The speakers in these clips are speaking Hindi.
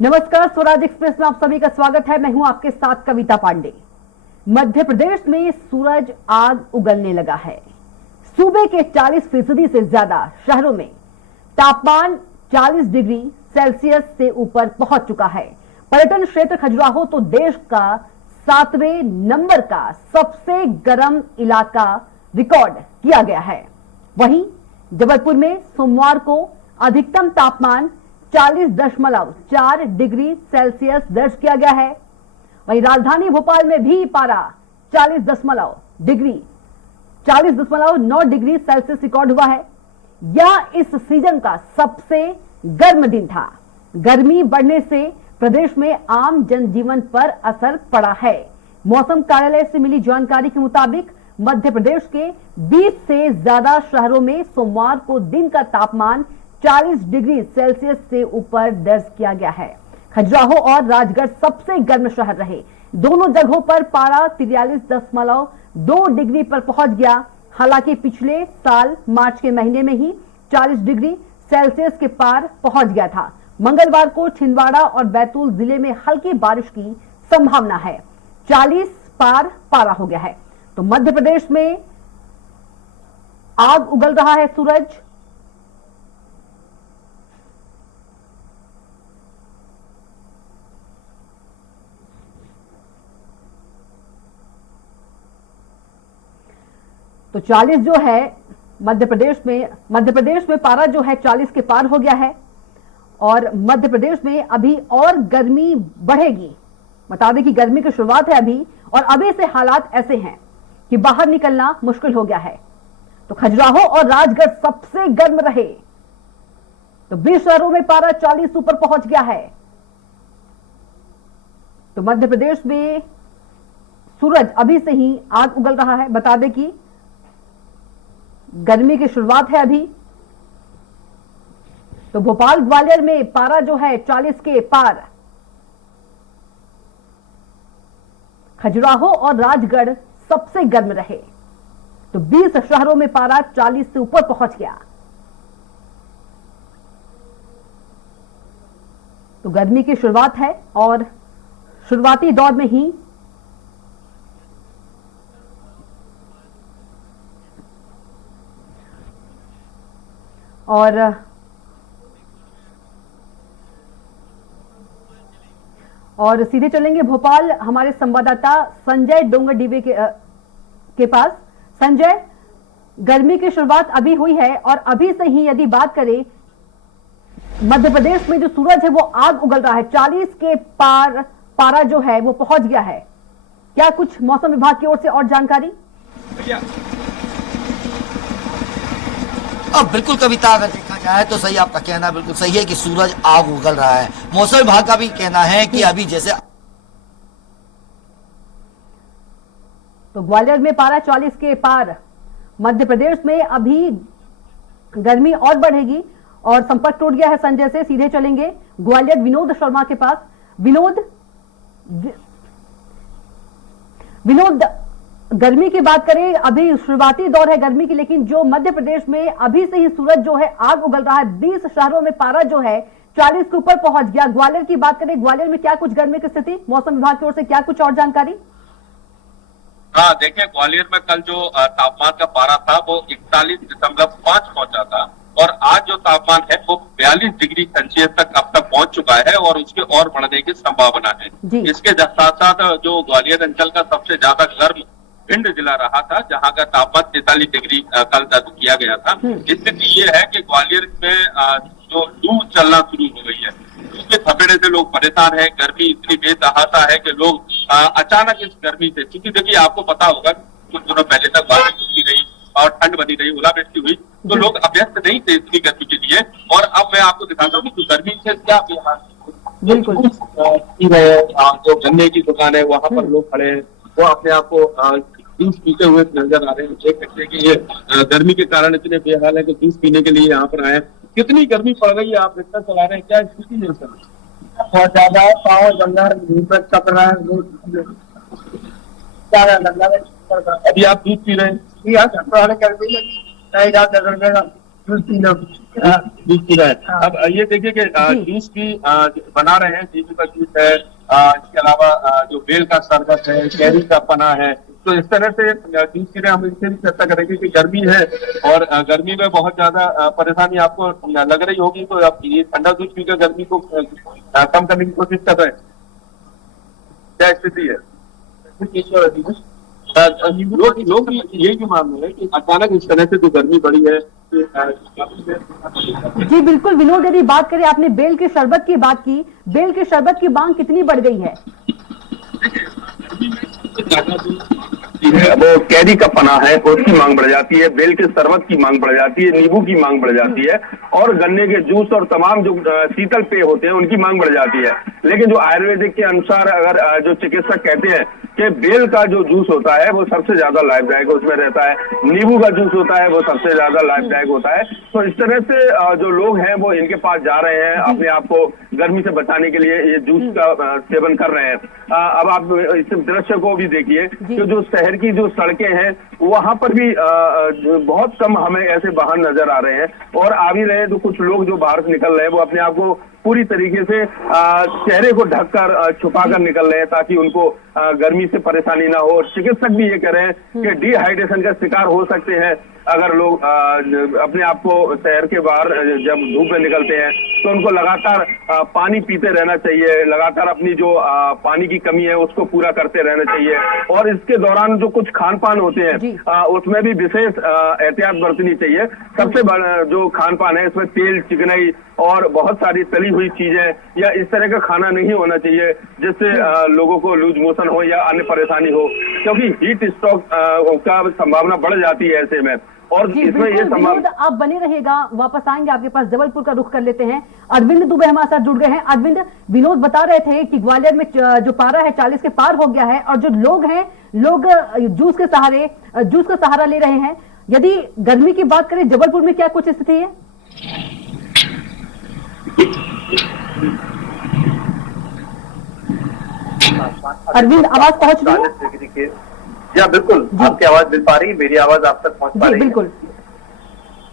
नमस्कार, स्वराज एक्सप्रेस में आप सभी का स्वागत है। मैं हूं आपके साथ कविता पांडे। मध्य प्रदेश में सूरज आग उगलने लगा है। सूबे के 40% से ज्यादा शहरों में तापमान 40 डिग्री सेल्सियस से ऊपर पहुंच चुका है। पर्यटन क्षेत्र खजुराहो तो देश का 7वें नंबर का सबसे गर्म इलाका रिकॉर्ड किया गया है। वहीं जबलपुर में सोमवार को अधिकतम तापमान 40.4 डिग्री सेल्सियस दर्ज किया गया है। वहीं राजधानी भोपाल में भी पारा 40.9 डिग्री सेल्सियस रिकॉर्ड हुआ है। यह इस सीजन का सबसे गर्म दिन था। गर्मी बढ़ने से प्रदेश में आम जनजीवन पर असर पड़ा है। मौसम कार्यालय से मिली जानकारी के मुताबिक मध्य प्रदेश के 20 से ज्यादा शहरों में सोमवार को दिन का तापमान 40 डिग्री सेल्सियस से ऊपर दर्ज किया गया है। खजुराहो और राजगढ़ सबसे गर्म शहर रहे। दोनों जगहों पर पारा 43.2 डिग्री पर पहुंच गया। हालांकि पिछले साल मार्च के महीने में ही 40 डिग्री सेल्सियस के पार पहुंच गया था। मंगलवार को छिंदवाड़ा और बैतूल जिले में हल्की बारिश की संभावना है। 40 पार पारा हो गया है। तो मध्य प्रदेश में आग उगल रहा है सूरज। तो 40 जो है मध्य प्रदेश में पारा जो है 40 के पार हो गया है और मध्य प्रदेश में अभी और गर्मी बढ़ेगी। बता दें कि गर्मी की शुरुआत है अभी, और अभी से हालात ऐसे हैं कि बाहर निकलना मुश्किल हो गया है। तो खजुराहो और राजगढ़ सबसे गर्म रहे। तो 20 शहरों में पारा 40 ऊपर पहुंच गया है। तो मध्य प्रदेश में सूरज अभी से ही आग उगल रहा है। बता दें कि गर्मी की शुरुआत है अभी। तो भोपाल ग्वालियर में पारा जो है 40 के पार। खजुराहो और राजगढ़ सबसे गर्म रहे। तो 20 शहरों में पारा 40 से ऊपर पहुंच गया। तो गर्मी की शुरुआत है और शुरुआती दौर में ही और सीधे चलेंगे भोपाल हमारे संवाददाता संजय डोंगरडीबे के पास। संजय, गर्मी की शुरुआत अभी हुई है और अभी से ही यदि बात करें मध्य प्रदेश में जो सूरज है वो आग उगल रहा है। 40 के पार पारा जो है वो पहुंच गया है। क्या कुछ मौसम विभाग की ओर से और जानकारी? अब बिल्कुल कविता, अगर देखा जाए तो सही, आपका कहना बिल्कुल सही है कि सूरज आग उगल रहा है। मौसम विभाग का भी कहना है कि अभी जैसे तो ग्वालियर में पारा 40 के पार। मध्य प्रदेश में अभी गर्मी और बढ़ेगी और संपर्क टूट गया है संजय से। सीधे चलेंगे ग्वालियर विनोद शर्मा के पास। विनोद, गर्मी की बात करें, अभी शुरुआती दौर है गर्मी की, लेकिन जो मध्य प्रदेश में अभी से ही सूरज जो है आग उगल रहा है। 20 शहरों में पारा जो है 40 के ऊपर पहुंच गया। ग्वालियर की बात करें, ग्वालियर में क्या कुछ गर्मी की स्थिति, मौसम विभाग की ओर से क्या कुछ और जानकारी? हाँ, देखिए, ग्वालियर में कल जो तापमान का पारा था वो 41.5 पहुंचा था और आज जो तापमान है वो 42 डिग्री सेल्सियस तक अब तक पहुंच चुका है और उसके और बढ़ने की संभावना है। इसके साथ साथ जो ग्वालियर अंचल का सबसे ज्यादा गर्म भिंड जिला रहा था, जहां का तापमान 43 डिग्री कल दर्ज किया गया था। स्थिति ये है कि ग्वालियर में जो लू चलना शुरू हो गई है, उसके थपेड़े से लोग परेशान है। गर्मी इतनी बेतहाशा है कि लोग अचानक इस गर्मी से, क्योंकि देखिए आपको पता होगा कुछ दिनों पहले तक बारिश होती रही और ठंड बनी रही, ओलावृष्टि हुई, तो लोग अभ्यस्त नहीं थे इतनी गर्मी के लिए। और अब मैं आपको दिखाता हूँ कि गर्मी से क्या बिल्कुल जो गन्ने की दुकान है वहां पर लोग खड़े हैं, वो अपने आप को जूस पीते हुए नजर आ रहे हैं। देख सकते हैं कि ये गर्मी के कारण इतने बेहाल है कि जूस पीने के लिए यहाँ पर आए हैं। कितनी गर्मी पड़ रही है, आप रिक्शा चला रहे हैं, क्या स्थिति है सर? बहुत ज्यादा पावर बंदा चल रहा है। अभी आप दूध पी रहे हैं? गर्मी लगी जूस पी रहे हैं। अब ये देखिए कि जूस की बना रहे हैं, नींबू का जूस है, इसके अलावा जो बेल का शरबत है, कैरी का पना है। तो इस तरह से जूस पी रहे हैं। हम इससे भी चर्चा करेंगे कि गर्मी है और गर्मी में बहुत ज्यादा परेशानी आपको लग रही होगी, तो आप ये ठंडा जूस पीकर गर्मी को कम करने की कोशिश कर रहे हैं। क्या स्थिति है? लोग यही भी मान रहे हैं कि अचानक इस तरह से जो गर्मी बढ़ी है। जी बिल्कुल विनोद, यदि बात करें, आपने बेल के शरबत की बात की, बेल के शरबत की मांग कितनी बढ़ गई है? वो कैरी का पना है उसकी मांग बढ़ जाती है, बेल के शरबत की मांग बढ़ जाती है, नींबू की मांग बढ़ जाती है और गन्ने के जूस और तमाम जो शीतल पेय होते हैं उनकी मांग बढ़ जाती है। लेकिन जो आयुर्वेदिक के अनुसार अगर जो चिकित्सक कहते हैं कि बेल का जो जूस होता है वो सबसे ज्यादा लाभदायक उसमें रहता है, नींबू का जूस होता है वो सबसे ज्यादा लाभदायक होता है। तो इस तरह से जो लोग हैं वो इनके पास जा रहे हैं, अपने आप को गर्मी से बचाने के लिए ये जूस का सेवन कर रहे हैं। अब आप इस दृश्य को भी देखिए कि जो शहर की जो सड़कें हैं वहां पर भी बहुत कम हमें ऐसे वाहन नजर आ रहे हैं और आ भी रहे। तो कुछ लोग जो बाहर से निकल रहे हैं वो अपने आप को पूरी तरीके से चेहरे को ढककर छुपाकर निकल रहे हैं ताकि उनको गर्मी से परेशानी ना हो। चिकित्सक भी ये कह रहे हैं कि डिहाइड्रेशन का शिकार हो सकते हैं अगर लोग अपने आप को शहर के बाहर जब धूप में निकलते हैं तो उनको लगातार पानी पीते रहना चाहिए, लगातार अपनी जो पानी की कमी है उसको पूरा करते रहना चाहिए। और इसके दौरान जो कुछ खान पान होते हैं उसमें भी विशेष एहतियात बरतनी चाहिए। सबसे बड़ा जो खान पान है इसमें तेल, चिकनाई और बहुत सारी तली हुई चीजें या इस तरह का खाना नहीं होना चाहिए जिससे लोगों को लूज मोशन हो या अन्य परेशानी हो, क्योंकि हीट स्ट्रोक का संभावना बढ़ जाती है ऐसे में। और इसमें ये विनोद, आप बने रहेगा, वापस आएंगे आपके पास। जबलपुर का रुख कर लेते हैं। अरविंद दुबे हमारे साथ जुड़ गए हैं। अरविंद, विनोद बता रहे थे कि ग्वालियर में जो पारा है 40 के पार हो गया है और जो लोग हैं लोग जूस का सहारा ले रहे हैं। यदि गर्मी की बात करें जबलपुर में क्या कुछ स्थिति है? अरविंद, आवाज पहुंच रही है? या बिल्कुल, आपकी आवाज मिल पा रही है, मेरी आवाज आप तक पहुंच पा रही है? बिल्कुल।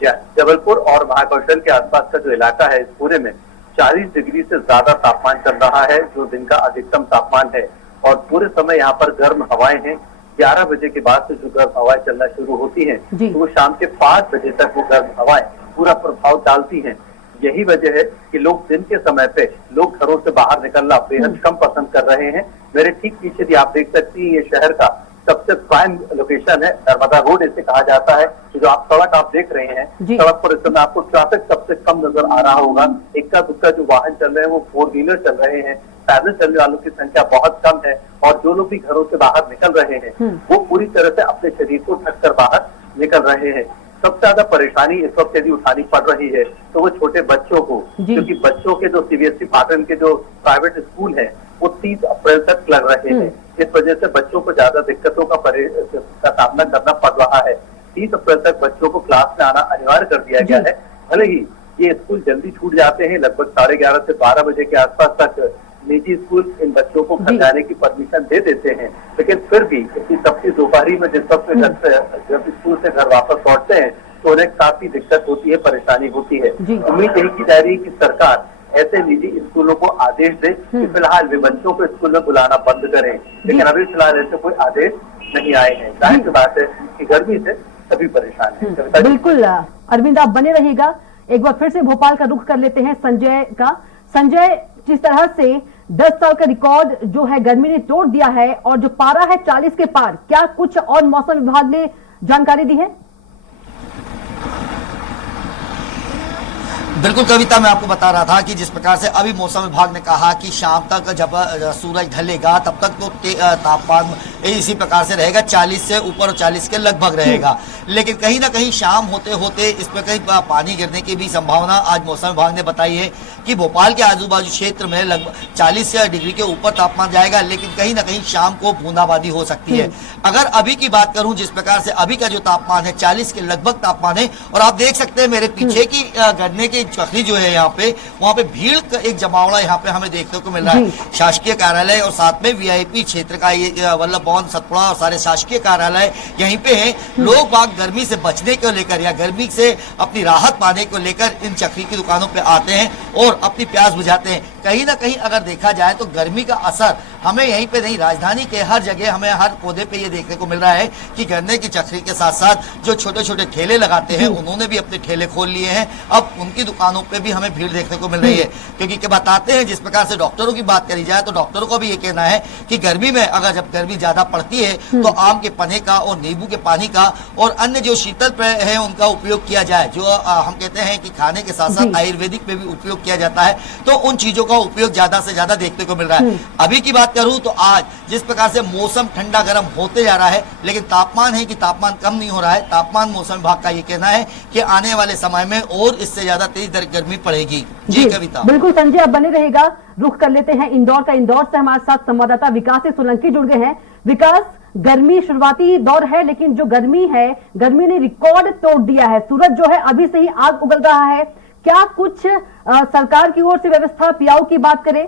या जबलपुर और महाकौशल के आसपास का जो इलाका है इस पूरे में 40 डिग्री से ज्यादा तापमान चल रहा है जो दिन का अधिकतम तापमान है और पूरे समय यहाँ पर गर्म हवाएं हैं। 11 बजे के बाद से जो गर्म हवाएं चलना शुरू होती हैं तो वो शाम के 5 बजे तक वो गर्म हवाएं पूरा प्रभाव डालती हैं। यही वजह है कि लोग दिन के समय पे लोग घरों से बाहर निकलना बेहद कम पसंद कर रहे हैं। मेरे ठीक पीछे भी आप देख सकती हैं ये शहर का सबसे प्राइम लोकेशन है, नर्मदा रोड इसे कहा जाता है। जो आप सड़क आप देख रहे हैं, सड़क पर इस समय आपको ट्रैफिक सबसे कम नजर आ रहा होगा। इक्का दुक्का जो वाहन चल रहे हैं वो 4 व्हीलर चल रहे हैं, पैदल चलने वालों की संख्या बहुत कम है और जो लोग भी घरों से बाहर निकल रहे हैं वो पूरी तरह से अपने शरीर को ढककर बाहर निकल रहे हैं। सबसे ज्यादा परेशानी इस वक्त यदि उठानी पड़ रही है तो वो छोटे बच्चों को, क्योंकि बच्चों के जो सीबीएसई पैटर्न के जो प्राइवेट स्कूल है वो 30 अप्रैल तक लग रहे हैं। इस वजह से बच्चों को ज्यादा दिक्कतों का सामना करना पड़ रहा है। 30 अप्रैल तक बच्चों को क्लास में आना अनिवार्य कर दिया गया है। भले ही ये स्कूल जल्दी छूट जाते हैं, लगभग 11:30 से 12 बजे के आसपास तक निजी स्कूल इन बच्चों को घर जाने की परमिशन दे देते हैं, लेकिन फिर भी इतनी तपती दोपहरी में जिस वक्त जब स्कूल से घर वापस लौटते हैं तो उन्हें काफी दिक्कत होती है, परेशानी होती है। उम्मीद यही की जा रही है कि सरकार ऐसे निजी स्कूलों को आदेश दे कि फिलहाल वे बच्चों को स्कूल में बुलाना बंद करें, लेकिन अभी फिलहाल ऐसे कोई आदेश नहीं आए हैं। जाहिर सी बात है कि गर्मी से सभी परेशान हैं। बिल्कुल अरविंद, आप बने रहिएगा। एक बार फिर से भोपाल का रुख कर लेते हैं संजय का। संजय, जिस तरह से 10 साल का रिकॉर्ड जो है गर्मी ने तोड़ दिया है और जो पारा है 40 के पार, क्या कुछ और मौसम विभाग ने जानकारी दी है? बिल्कुल कविता, मैं आपको बता रहा था कि जिस प्रकार से अभी मौसम विभाग ने कहा कि शाम तक जब सूरज ढलेगा तब तक तो तापमान इसी प्रकार से रहेगा, 40 से ऊपर और 40 के लगभग रहेगा। लेकिन कहीं ना कहीं शाम होते होते इस पर कहीं पानी गिरने की भी संभावना आज मौसम विभाग ने बताई है कि भोपाल के आजू बाजू क्षेत्र में लगभग 40 डिग्री के ऊपर तापमान जाएगा, लेकिन कहीं ना कहीं शाम को बूंदाबांदी हो सकती है। अगर अभी की बात करूं, जिस प्रकार से अभी का जो तापमान है 40 के लगभग तापमान है, और आप देख सकते हैं मेरे पीछे की गन्ने की चखली जो है यहाँ पे, वहाँ पे भीड़ का एक जमावड़ा यहाँ पे हमें देखने को मिल रहा है। शासकीय कार्यालय और साथ में वीआईपी क्षेत्र का ये वल्लभ भवन, सतपुड़ा और सारे शासकीय कार्यालय यहीं पे हैं। लोग बाग गर्मी से बचने को लेकर या गर्मी से अपनी राहत पाने को लेकर इन चक्री की दुकानों पे आते हैं और अपनी प्यास बुझाते हैं। कहीं ना कहीं अगर देखा जाए तो गर्मी का असर हमें यहीं पे नहीं, राजधानी के हर जगह हमें हर पौधे पे ये देखने को मिल रहा है कि गन्ने की चक्री के साथ साथ जो छोटे छोटे ठेले लगाते हैं उन्होंने भी अपने ठेले खोल लिए हैं। अब उनकी दुकानों पे भी हमें भीड़ देखने को मिल रही है, क्योंकि क्या बताते हैं, जिस प्रकार से डॉक्टरों की बात करी जाए तो डॉक्टरों को भी ये कहना है कि गर्मी में अगर जब गर्मी ज्यादा पड़ती है तो आम के पन्ने का और नींबू के पानी का और अन्य जो शीतल पेय है उनका उपयोग किया जाए। जो हम कहते हैं कि खाने के साथ साथ आयुर्वेदिक में भी उपयोग किया जाता है, तो उन चीजों का उपयोग ज्यादा से ज्यादा देखने को मिल रहा है। अभी की बात करूं तो आज जिस प्रकार से मौसम ठंडा गर्म होते जा रहा है, लेकिन तापमान है कि तापमान कम नहीं हो रहा है। तापमान मौसम विभाग का ये कहना है कि आने वाले समय में और इससे ज्यादा तेज गर्मी पड़ेगी। जी कविता। बिल्कुल संजय, अब बने रहेगा। रुख कर लेते हैं इंदौर का। इंदौर से हमारे साथ संवाददाता विकास सोलंकी जुड़ गए हैं। विकास, गर्मी शुरुआती दौर है, लेकिन जो गर्मी है, गर्मी ने रिकॉर्ड तोड़ दिया है। सूरज जो है अभी से ही आग उगल रहा है। क्या कुछ सरकार की ओर से व्यवस्था, पियाऊ की बात करें?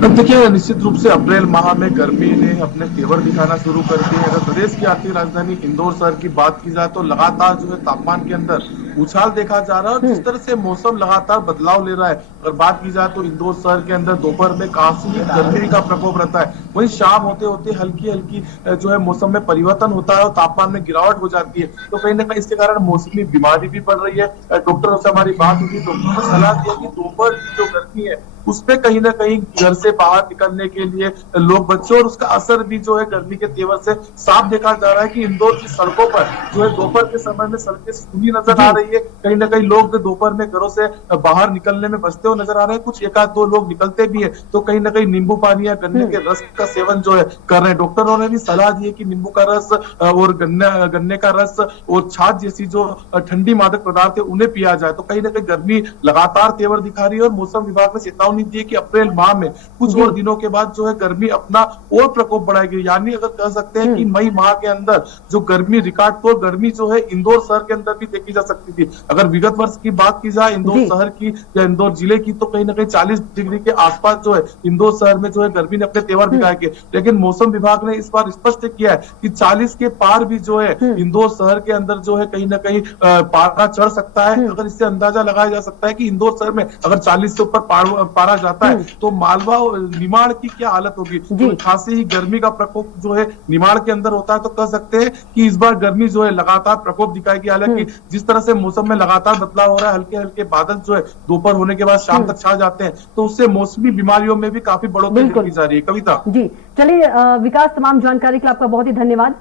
देखिए, निश्चित रूप से अप्रैल माह में गर्मी ने अपने तेवर दिखाना शुरू कर दिए। अगर प्रदेश की आर्थिक राजधानी इंदौर शहर की बात की जाए तो लगातार जो है तापमान के अंदर उछाल देखा जा रहा है और जिस तरह से मौसम लगातार बदलाव ले रहा है। अगर बात की जाए तो इंदौर शहर के अंदर दोपहर में काफी गर्मी का प्रकोप रहता है, वहीं शाम होते होते हल्की हल्की जो है मौसम में परिवर्तन होता है और तापमान में गिरावट हो जाती है। तो कहीं ना कहीं इसके कारण मौसमी बीमारी भी बढ़ रही है। डॉक्टरों से हमारी बात हुई, डॉक्टरों ने सलाह दिया कि दोपहर की जो गर्मी है उसमें कहीं ना कहीं घर से बाहर निकलने के लिए लोग बच्चे, और उसका असर भी जो है गर्मी के तेवर से साफ देखा जा रहा है कि इंदौर की सड़कों पर जो है दोपहर के समय में सड़कें सूनी नजर आ रही है। कहीं ना कहीं लोग दोपहर में घरों से बाहर निकलने में बचते हुए नजर आ रहे हैं। कुछ एक आध दो लोग निकलते भी है तो कहीं ना कहीं नींबू पानी या गन्ने के रस का सेवन जो है कर रहे हैं। डॉक्टरों ने भी सलाह दी है कि नींबू का रस और गन्ने का रस और छाछ जैसी जो ठंडी मादक पदार्थ है उन्हें पिया जाए। तो कहीं ना कहीं गर्मी लगातार तेवर दिखा रही है और मौसम विभाग ने चेतावनी दी कि अप्रैल माह में कुछ और दिनों के बाद जो है गर्मी अपना और प्रकोप बढ़ाएगी। यानी अगर कह सकते हैं कि मई माह के अंदर जो गर्मी रिकॉर्ड तोड़ गर्मी जो है इंदौर शहर के अंदर भी देखी जा सकती थी। अगर विगत वर्ष की बात की जाए इंदौर शहर की या इंदौर जिले की तो कहीं ना कहीं 40 डिग्री के आसपास जो है इंदौर शहर में जो है गर्मी ने अपने तेवर दिखाए के, लेकिन मौसम विभाग ने इस बार स्पष्ट किया है कि 40 के पार भी जो है इंदौर शहर के अंदर जो है कहीं ना कहीं पारा चढ़ सकता है। अगर इससे अंदाजा लगाया जा सकता है कि इंदौर शहर में अगर 40 से ऊपर पारा जाता है तो मालवा और निमाड़ की क्या हालत होगी। तो खासी ही गर्मी का प्रकोप जो है निमाड़ के अंदर होता है। तो कह सकते हैं कि इस बार गर्मी जो है लगातार प्रकोप दिखाएगी। हालांकि जिस तरह से मौसम में लगातार बदलाव हो रहा है, हल्के हल्के बादल जो है दोपहर होने के बाद शाम तक छा जाते हैं, तो उससे मौसमी बीमारियों में भी काफी बढ़ोतरी की जा रही है। कविता जी, चलिए विकास, तमाम जानकारी के लिए आपका बहुत ही धन्यवाद।